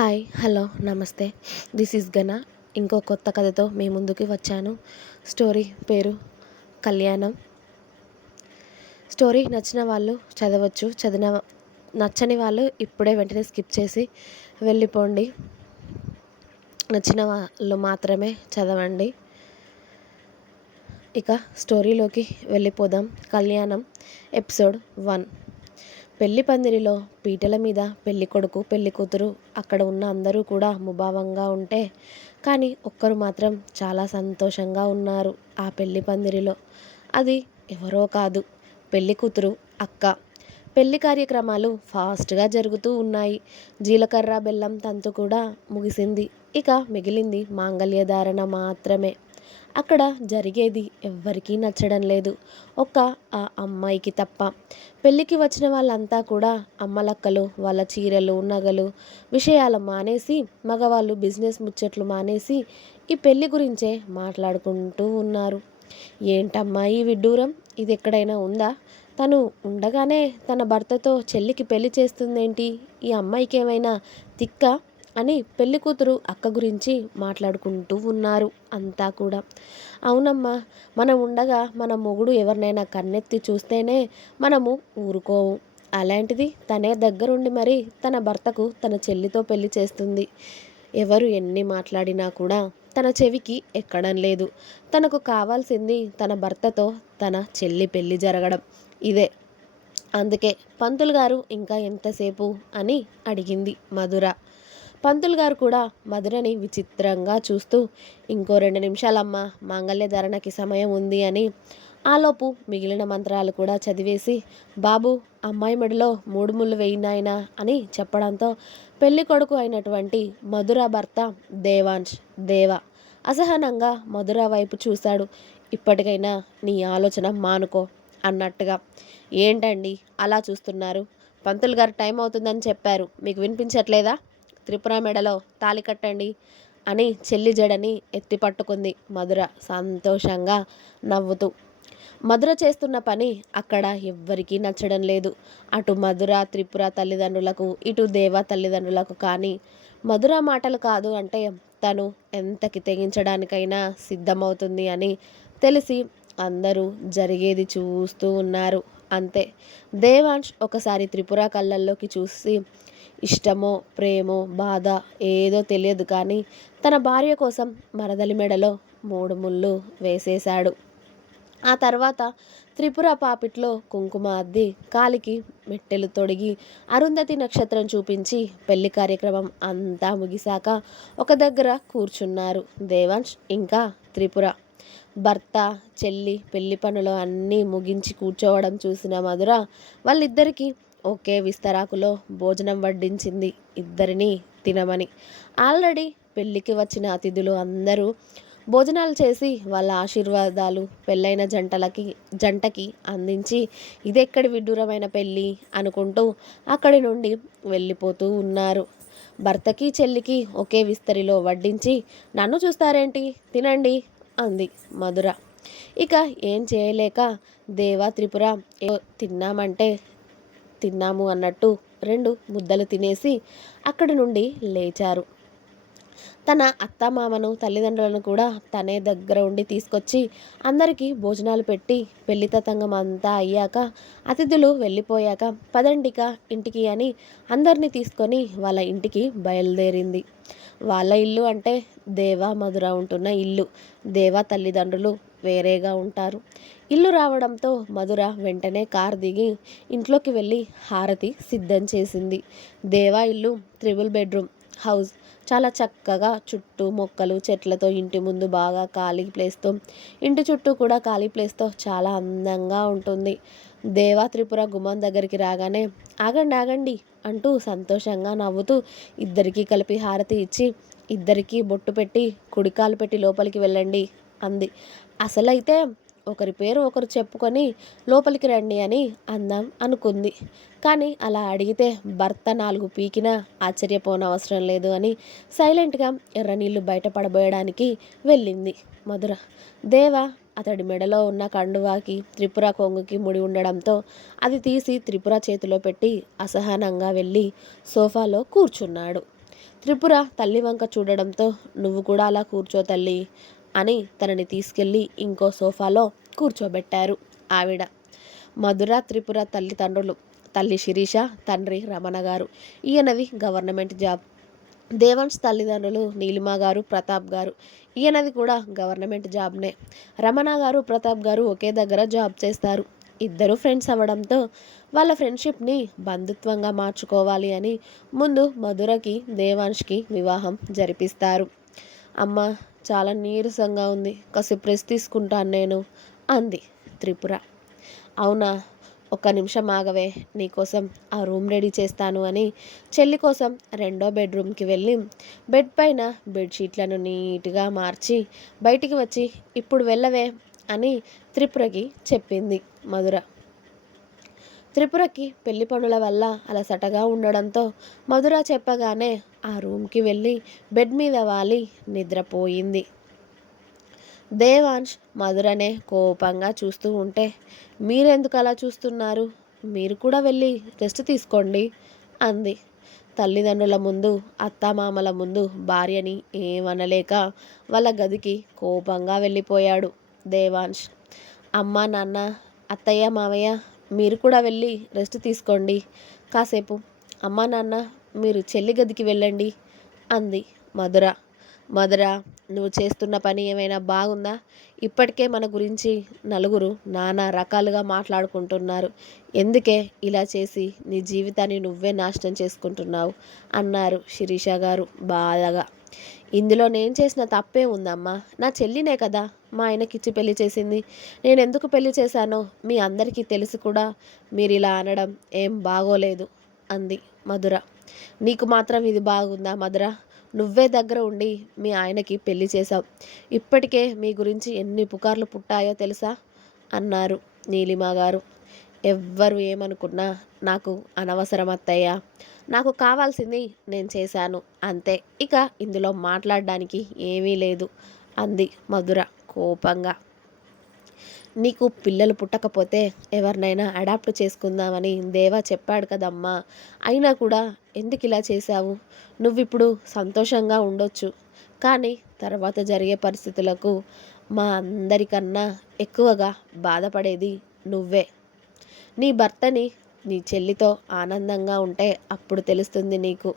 Hi hello నమస్తే. This is గణ. ఇంకో కొత్త కథతో మీ ముందుకి వచ్చాను. స్టోరీ పేరు కళ్యాణం. స్టోరీ నచ్చిన వాళ్ళు చదవచ్చు, నచ్చని వాళ్ళు ఇప్పుడే వెంటనే స్కిప్ చేసి వెళ్ళిపోండి. నచ్చిన వాళ్ళు మాత్రమే చదవండి. ఇక స్టోరీలోకి వెళ్ళిపోదాం. కళ్యాణం ఎపిసోడ్ 1. పెళ్లి పందిరిలో పీటల మీద పెళ్లి కొడుకు పెళ్లి కూతురు అక్కడ ఉన్న అందరూ కూడా ముభావంగా ఉంటే, కానీ ఒక్కరు మాత్రం చాలా సంతోషంగా ఉన్నారు ఆ పెళ్లి పందిరిలో. అది ఎవరో కాదు, పెళ్లి కూతురు అక్క. పెళ్లి కార్యక్రమాలు ఫాస్ట్గా జరుగుతూ ఉన్నాయి. జీలకర్ర బెల్లం తంతు కూడా ముగిసింది. ఇక మిగిలింది మాంగళ్యధారణ మాత్రమే. అక్కడ జరిగేది ఎవ్వరికీ నచ్చడం లేదు, ఒక్క ఆ అమ్మాయికి తప్ప. పెళ్ళికి వచ్చిన వాళ్ళంతా కూడా అమ్మలక్కలు వాళ్ళ చీరలు నగలు విషయాలు మానేసి, మగవాళ్ళు బిజినెస్ ముచ్చట్లు మానేసి ఈ పెళ్ళి గురించే మాట్లాడుకుంటూ ఉన్నారు. ఏంటమ్మా ఈ విడ్డూరం, ఇది ఎక్కడైనా ఉందా? తను ఉండగానే తన భర్తతో చెల్లికి పెళ్లి చేస్తుందేంటి? ఈ అమ్మాయికి ఏమైనా తిక్క అని పెళ్లి కూతురు అక్క గురించి మాట్లాడుకుంటూ ఉన్నారు అంతా కూడా. అవునమ్మా, మనం ఉండగా మన మొగుడు ఎవరినైనా కన్నెత్తి చూస్తేనే మనము ఊరుకోము. అలాంటిది తనే దగ్గరుండి మరి తన భర్తకు తన చెల్లితో పెళ్లి చేస్తుంది. ఎవరు ఎన్ని మాట్లాడినా కూడా తన చెవికి ఎక్కడం లేదు. తనకు కావాల్సింది తన భర్తతో తన చెల్లి పెళ్లి జరగడం. ఇదే. అందుకే పంతులు గారు ఇంకా ఎంతసేపు అని అడిగింది మధుర. పంతులు గారు కూడా మధురని విచిత్రంగా చూస్తూ, ఇంకో 2 నిమిషాలమ్మా, మాంగళ్యధారణకి సమయం ఉంది అని ఆలోపు మిగిలిన మంత్రాలు కూడా చదివేసి, బాబు అమ్మాయి మెడలో 3 ముళ్ళు వేయినాయనా అని చెప్పడంతో పెళ్లి కొడుకు అయినటువంటి మధుర భర్త దేవ అసహనంగా మధుర వైపు చూశాడు. ఇప్పటికైనా నీ ఆలోచన మానుకో అన్నట్టుగా. ఏంటండి అలా చూస్తున్నారు? పంతులు గారు టైం అవుతుందని చెప్పారు, మీకు వినిపించట్లేదా? త్రిపుర మెడలో తాళి కట్టండి అని చెల్లి జడని ఎత్తి పట్టుకుంది మధుర సంతోషంగా నవ్వుతూ. మధుర చేస్తున్న పని అక్కడ ఎవ్వరికీ నచ్చడం లేదు. అటు మధుర త్రిపుర తల్లిదండ్రులకు, ఇటు దేవ తల్లిదండ్రులకు. కానీ మధుర మాటలు కాదు అంటే తను ఎంతకి తెగించడానికైనా సిద్ధమవుతుంది అని తెలిసి అందరూ జరిగేది చూస్తూ ఉన్నారు. అంతే. దేవాంశ్ ఒకసారి త్రిపుర కళ్ళల్లోకి చూసి, ఇష్టమో ప్రేమో బాధ ఏదో తెలియదు కానీ తన భార్య కోసం మరదలి మెడలో 3 ముళ్ళు వేసేశాడు. ఆ తర్వాత త్రిపుర పాపిట్లో కుంకుమ అద్ది, కాలికి మెట్టెలు తొడిగి, అరుంధతి నక్షత్రం చూపించి పెళ్లి కార్యక్రమం అంతా ముగిశాక ఒక దగ్గర కూర్చున్నారు దేవాంశ్ ఇంకా త్రిపుర. భర్త చెల్లి పెళ్లి పనులు అన్నీ ముగించి కూర్చోవడం చూసిన మధుర వాళ్ళిద్దరికీ ఒకే విస్తరాకులో భోజనం వడ్డించింది, ఇద్దరిని తినమని. ఆల్రెడీ పెళ్ళికి వచ్చిన అతిథులు అందరూ భోజనాలు చేసి వాళ్ళ ఆశీర్వాదాలు పెళ్ళైన జంటకి అందించి, ఇదెక్కడి విడ్డూరమైన పెళ్ళి అనుకుంటూ అక్కడి నుండి వెళ్ళిపోతూ ఉన్నారు. భర్తకి చెల్లికి ఒకే విస్తరిలో వడ్డించి, నన్ను చూస్తారేంటి, తినండి అంది మధుర. ఇక ఏం చేయలేక దేవ త్రిపుర తిన్నాము అన్నట్టు 2 ముద్దలు తినేసి అక్కడి నుండి లేచారు. తన అత్తమామను తల్లిదండ్రులను కూడా తనే దగ్గర ఉండి తీసుకొచ్చి అందరికీ భోజనాలు పెట్టి పెళ్లి తతంగం అంతా అయ్యాక, అతిథులు వెళ్ళిపోయాక పదండిక ఇంటికి అని అందరినీ తీసుకొని వాళ్ళ ఇంటికి బయలుదేరింది. వాళ్ళ ఇల్లు అంటే దేవ మధుర ఉంటున్న ఇల్లు. దేవ తల్లిదండ్రులు వేరేగా ఉంటారు. ఇల్లు రావడంతో మధుర వెంటనే కార్ దిగి ఇంట్లోకి వెళ్ళి హారతి సిద్ధం చేసింది. దేవా ఇల్లు 3 బెడ్రూమ్ హౌస్. చాలా చక్కగా చుట్టూ మొక్కలు చెట్లతో, ఇంటి ముందు బాగా ఖాళీ ప్లేస్తో, ఇంటి చుట్టూ కూడా ఖాళీ ప్లేస్తో చాలా అందంగా ఉంటుంది. దేవా త్రిపుర గుమ్మం దగ్గరికి రాగానే ఆగండి ఆగండి అంటూ సంతోషంగా నవ్వుతూ ఇద్దరికీ కలిపి హారతి ఇచ్చి, ఇద్దరికీ బొట్టు పెట్టి కుడికాలు పెట్టి లోపలికి వెళ్ళండి అంది. అసలైతే ఒకరి పేరు ఒకరు చెప్పుకొని లోపలికి రండి అని అందాం అనుకుంది. కానీ అలా అడిగితే భర్త 4 పీకినా ఆశ్చర్యపోనవసరం లేదు అని సైలెంట్గా ఎర్రనీళ్లు బయటపడబోయడానికి వెళ్ళింది మధుర. దేవ అతడి మెడలో ఉన్న కండువాకి త్రిపుర కొంగుకి ముడి ఉండడంతో అది తీసి త్రిపుర చేతిలో పెట్టి అసహనంగా వెళ్ళి సోఫాలో కూర్చున్నాడు. త్రిపుర తల్లి వంక చూడడంతో నువ్వు కూడా అలా కూర్చో తల్లి అని తనని తీసుకెళ్ళి ఇంకో సోఫాలో కూర్చోబెట్టారు ఆవిడ. మధుర త్రిపుర తల్లిదండ్రులు, తల్లి శిరీష, తండ్రి రమణ గారు. ఈయనది గవర్నమెంట్ జాబ్. దేవాన్స్ తల్లిదండ్రులు నీలిమ గారు, ప్రతాప్ గారు. ఈయనది కూడా గవర్నమెంట్ జాబ్నే. రమణ గారు, ప్రతాప్ గారు ఒకే దగ్గర జాబ్ చేస్తారు. ఇద్దరు ఫ్రెండ్స్ అవ్వడంతో వాళ్ళ ఫ్రెండ్షిప్ని బంధుత్వంగా మార్చుకోవాలి అని ముందు మధురకి దేవాన్ష్కి వివాహం జరిపిస్తారు. అమ్మ చాలా నీరసంగా ఉంది, కాసేపు రెస్ట్ తీసుకుంటాను నేను అంది త్రిపుర. అవునా, ఒక్క నిమిషం ఆగవే, నీకోసం ఆ రూమ్ రెడీ చేస్తాను అని చెల్లి కోసం రెండో బెడ్రూమ్కి వెళ్ళి బెడ్ పైన బెడ్షీట్లను నీట్గా మార్చి బయటికి వచ్చి ఇప్పుడు వెళ్ళవే అని త్రిపురకి చెప్పింది మధుర. త్రిపురకి పెళ్లి పనుల వల్ల అలసటగా ఉండడంతో మధుర చెప్పగానే ఆ రూమ్కి వెళ్ళి బెడ్ మీద వాలి నిద్రపోయింది. దేవాన్ష్ మధురనే కోపంగా చూస్తూ ఉంటే, మీరెందుకు అలా చూస్తున్నారు, మీరు కూడా వెళ్ళి రెస్ట్ తీసుకోండి అంది. తల్లిదండ్రుల ముందు, అత్తామామల ముందు భార్యని ఏమనలేక వాళ్ళ గదికి కోపంగా వెళ్ళిపోయాడు దేవాన్ష్. అమ్మ నాన్న, అత్తయ్య మావయ్య, మీరు కూడా వెళ్ళి రెస్ట్ తీసుకోండి కాసేపు. అమ్మా నాన్న, మీరు చెల్లి గదికి వెళ్ళండి అంది మధుర. మధుర, నువ్వు చేస్తున్న పని ఏమైనా బాగుందా? ఇప్పటికే మన గురించి నలుగురు నానా రకాలుగా మాట్లాడుకుంటున్నారు. ఎందుకే ఇలా చేసి నీ జీవితాన్ని నువ్వే నాశనం చేసుకుంటున్నావు అన్నారు శిరీష గారు బాధగా. ఇందులో నేను చేసిన తప్పే ఉందమ్మా. నా చెల్లినే కదా మా ఆయనకిచ్చి పెళ్లి చేసింది. నేను ఎందుకు పెళ్లి చేశానో మీ అందరికీ తెలిసి కూడా మీరు ఇలా అనడం ఏం బాగోలేదు అంది మధుర. నీకు మాత్రం ఇది బాగుందా మధుర? నువ్వే దగ్గర ఉండి మీ ఆయనకి పెళ్లి చేశావు. ఇప్పటికే మీ గురించి ఎన్ని పుకార్లు పుట్టాయో తెలుసా అన్నారు నీలిమ గారు. ఎవ్వరు ఏమనుకున్నా నాకు అనవసరం అత్తయ్య. నాకు కావాల్సింది నేను చేశాను అంతే. ఇక ఇందులో మాట్లాడడానికి ఏమీ లేదు అంది మధుర కోపంగా. నీకు పిల్లలు పుట్టకపోతే ఎవరినైనా అడాప్ట్ చేసుకుందామని దేవా చెప్పాడు కదమ్మా. అయినా కూడా ఎందుకు ఇలా చేశావు? నువ్విప్పుడు సంతోషంగా ఉండొచ్చు, కానీ తర్వాత జరిగే పరిస్థితులకు మా అందరికన్నా ఎక్కువగా బాధపడేది నువ్వే. నీ భర్తని నీ చెల్లితో ఆనందంగా ఉంటే అప్పుడు తెలుస్తుంది నీకు.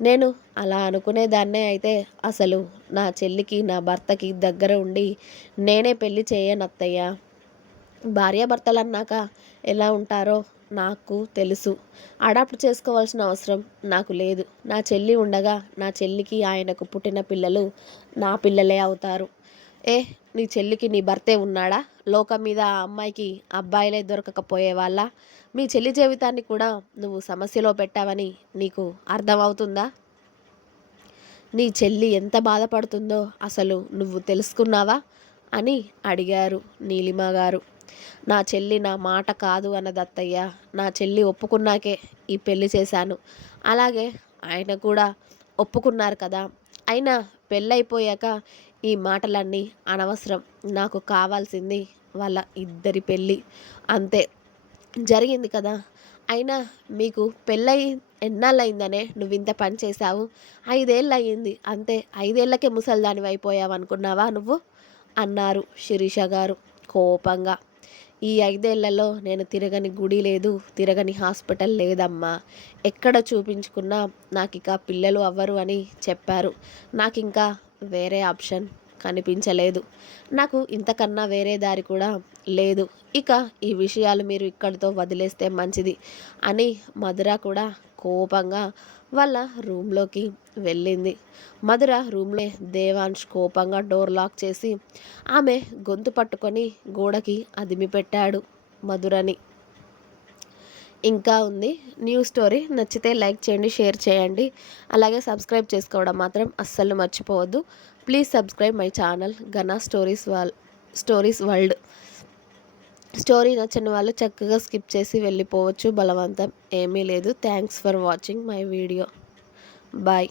నేను అలా అనుకునేదాన్నే అయితే అసలు నా చెల్లికి నా భర్తకి దగ్గర ఉండి నేనే పెళ్లి చేయనత్తయ్యా. భార్యాభర్తలు అన్నాక ఎలా ఉంటారో నాకు తెలుసు. అడాప్ట్ చేసుకోవాల్సిన అవసరం నాకు లేదు. నా చెల్లి ఉండగా నా చెల్లికి ఆయనకు పుట్టిన పిల్లలు నా పిల్లలే అవుతారు. నీ చెల్లికి నీ భర్తే ఉన్నాడా? లోకం మీద ఆ అమ్మాయికి అబ్బాయిలే దొరకకపోయేవాళ్ళ? మీ చెల్లి జీవితాన్ని కూడా నువ్వు సమస్యలో పెట్టావని నీకు అర్థమవుతుందా? నీ చెల్లి ఎంత బాధపడుతుందో అసలు నువ్వు తెలుసుకున్నావా అని అడిగారు నీలిమ గారు. నా చెల్లి నా మాట కాదు అన్నదత్తయ్య. నా చెల్లి ఒప్పుకున్నాకే ఈ పెళ్లి చేశాను. అలాగే ఆయన కూడా ఒప్పుకున్నారు కదా. అయినా పెళ్ళైపోయాక ఈ మాటలన్నీ అనవసరం. నాకు కావాల్సింది వాళ్ళ ఇద్దరి పెళ్ళి అంతే. జరిగింది కదా. అయినా మీకు పెళ్ళయి ఎన్నాళ్ళయిందనే నువ్వు ఇంత పని చేశావు? 5 ఏళ్ళు అయ్యింది అంతే. 5 ఏళ్ళకే ముసల్దానివి అయిపోయావు అనుకున్నావా నువ్వు అన్నారు శిరీష గారు కోపంగా. ఈ 5 ఏళ్లలో నేను తిరగని గుడి లేదు, తిరగని హాస్పిటల్ లేదమ్మా. ఎక్కడ చూపించుకున్నా నాకు ఇక పిల్లలు అవ్వరు అని చెప్పారు. నాకు ఇంకా వేరే ఆప్షన్ కనిపించలేదు. నాకు ఇంతకన్నా వేరే దారి కూడా లేదు. ఇక ఈ విషయాలు మీరు ఇక్కడితో వదిలేస్తే మంచిది అని మధుర కూడా కోపంగా వాళ్ళ రూమ్లోకి వెళ్ళింది. మధుర రూమ్లో దేవాన్ష్ కోపంగా డోర్ లాక్ చేసి ఆమె గొంతు పట్టుకొని గోడకి అదిమి పెట్టాడు మధురని. ఇంకా ఉంది న్యూ స్టోరీ. నచ్చితే లైక్ చేయండి, షేర్ చేయండి, అలాగే సబ్స్క్రైబ్ చేసుకోవడం మాత్రం అస్సలు మర్చిపోవద్దు. ప్లీజ్ సబ్స్క్రైబ్ మై ఛానల్ గనా స్టోరీస్ వరల్డ్. స్టోరీ నచ్చిన వాళ్ళు చక్కగా స్కిప్ చేసి వెళ్ళిపోవచ్చు, బలవంతం ఏమీ లేదు. Thanks for watching my video. Bye.